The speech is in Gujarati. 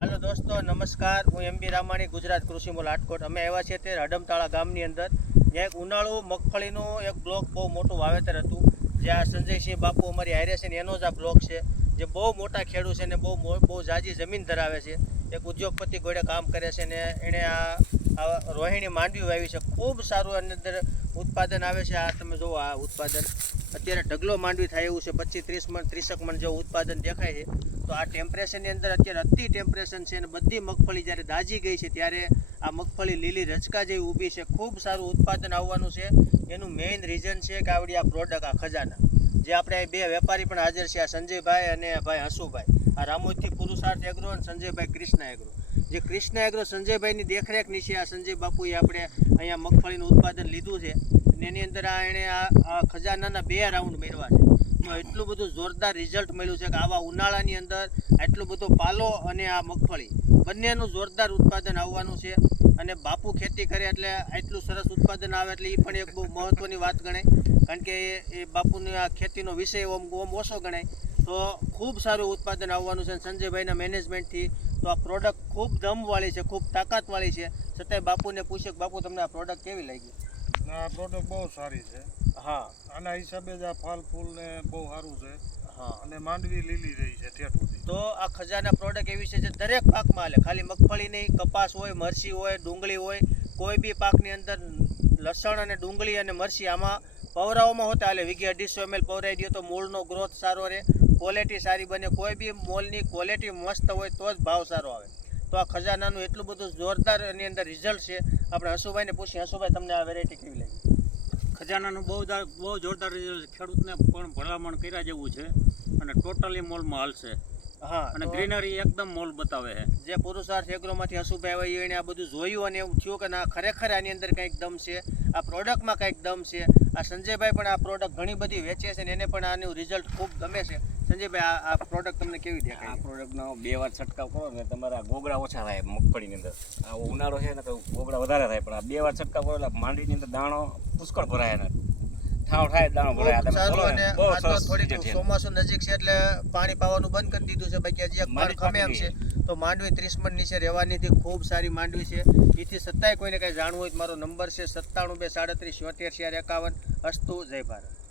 હાલો દોસ્તો, નમસ્કાર. હું એમ બી રામાણી, ગુજરાત કૃષિ મોલ અમે આવ્યા છીએ તે હડમતાળા ગામની અંદર. જ્યાં એક ઉનાળુ મગફળીનું એક બ્લોક બહુ મોટું વાવેતર હતું. જ્યાં સંજયસિંહ બાપુ અમારી હારે છે ને એનો જ આ બ્લોક છે. જે બહુ મોટા ખેડૂત છે ને બહુ બહુ જાજી જમીન ધરાવે છે. એક ઉદ્યોગપતિ ગોળે કામ કરે છે ને એણે આ આ રોહિણી માંડવી વાવી છે. ખૂબ સારું એની અંદર ઉત્પાદન આવે છે. આ તમે જુઓ આ ઉત્પાદન. અત્યારે ઢગલો માંડવી થાય એવું છે. પચીસ, ત્રીસ મણ, ત્રીસક મણ જેવું ઉત્પાદન દેખાય છે. તો આ ટેમ્પરેચરની અંદર અત્યારે અતિ ટેમ્પરેચર છે અને બધી મગફળી જ્યારે દાજી ગઈ છે ત્યારે આ મગફળી લીલી રચકા જેવી ઊભી છે. ખૂબ સારું ઉત્પાદન આવવાનું છે. એનું મેઇન રીઝન છે કે આવડી આ પ્રોડક્ટ આ ખજાના. જે આપણે બે વેપારી પણ હાજર છે. આ સંજયભાઈ અને ભાઈ હસુભાઈ. આ રામોથી પુરુષાર્થ એગ્રો અને સંજયભાઈ કૃષ્ણ એગ્રો. જે કૃષ્ણ એગ્રો સંજયભાઈની દેખરેખ નીચે આ સંજય બાપુએ આપણે અહીંયા મગફળીનું ઉત્પાદન લીધું છે. અને એની અંદર આ એણે આ ખજાનાના બે રાઉન્ડ મેળવા છે. એટલું બધું જોરદાર રિઝલ્ટ મળ્યું છે કે આવા ઉનાળાની અંદર આટલું બધો પાલો અને આ મગફળી. બંનેનું જોરદાર ઉત્પાદન આવવાનું છે. અને બાપુ ખેતી કરે એટલે આટલું સરસ ઉત્પાદન આવે એટલે એ પણ એક બહુ મહત્ત્વની વાત ગણાય. કારણ કે એ- બાપુની આ ખેતીનો વિષય ઓમ ઓમ ઓછો ગણાય. તો ખૂબ સારું ઉત્પાદન આવવાનું છે સંજયભાઈના મેનેજમેન્ટથી તો આ પ્રોડક્ટ ખૂબ દમવાળી છે ખૂબ તાકાતવાળી છે. છતાંય બાપુને પૂછે બાપુ તમને આ પ્રોડક્ટ કેવી લાગી? આ પ્રોડક્ટ બહુ સારી છે. હા. આના હિસાબે જ આ ફળ ફૂલ ને બહુ સારું છે. હા. અને માંડવી લીલી રહી છે ઠેઠ સુધી. તો આ ખજાના પ્રોડક્ટ એવી છે જે દરેક પાકમાં હાલે. ખાલી મગફળી નહીં કપાસ હોય મરસી હોય ડુંગળી હોય કોઈ બી પાકની અંદર લસણ અને ડુંગળી અને મરસી આમાં પવરાઓમાં હોતા હાલે. વીઘે અઢીસો એમએલ પવરાઈ દો તો મૂળનો ગ્રોથ સારો રહે. ક્વોલિટી સારી બને કોઈ બી મોલની ક્વોલિટી મસ્ત હોય તો જ ભાવ સારો આવે. તો આ ખજાનાનું એટલું બધું જોરદાર એની અંદર રિઝલ્ટ છે. આપણે હસુભાઈને પૂછીએ હસુભાઈ તમને આ વેરાયટી કેવી લાગી? ખજાનાનું બહુ બહુ જોરદાર રિઝલ્ટ ખેડૂતને પણ ભલામણ કર્યા જેવું છે અને ટોટલી મોલમાં હાલશે. હા અને ગ્રીનરી એકદમ મોલ બતાવે છે. જે પુરુષાર્થ એગ્રોમાંથી હસુભાઈ હોય એણે આ બધું જોયું અને એવું થયું કે ના ખરેખર આની અંદર કંઈક દમ છે. આ પ્રોડક્ટમાં કંઈક દમ છે. આ સંજયભાઈ પણ આ પ્રોડક્ટ ઘણી બધી વેચે છે અને એને પણ આનું રિઝલ્ટ ખૂબ ગમે છે. સંજયભાઈ, આ આ પ્રોડક્ટ તમને કેવી આ પ્રોડક્ટનો બે વાર છંટકાવ કરો ને, તમારા ગોગળા ઓછા થાય મગફળીની અંદર. આ ઉનાળો છે ને તો ગોગળા વધારે થાય, પણ આ બે વાર છંટકાવ કરો એટલે માંડવીની અંદર દાણો પુષ્કળ ભરાય ને ઠાવ થાય દાણો ભરાય. તમે બોલો ને, બહુ સરસ થોડી ચોમાસું નજીક છે એટલે પાણી પાવાનું બંધ કરી દીધું છે. બાકી હજી એક માળ ખમે એમ છે. તો માંડવી ત્રીસ મણ નીચે રહેવાની હતી ખૂબ સારી માંડવી છે. એથી સત્તાય કોઈને કાંઈ જાણવું હોય તો મારો નંબર છે સત્તાણું બે સાડત્રીસ છોતેર ચાર એકાવન. અસ્તુ જય ભારત.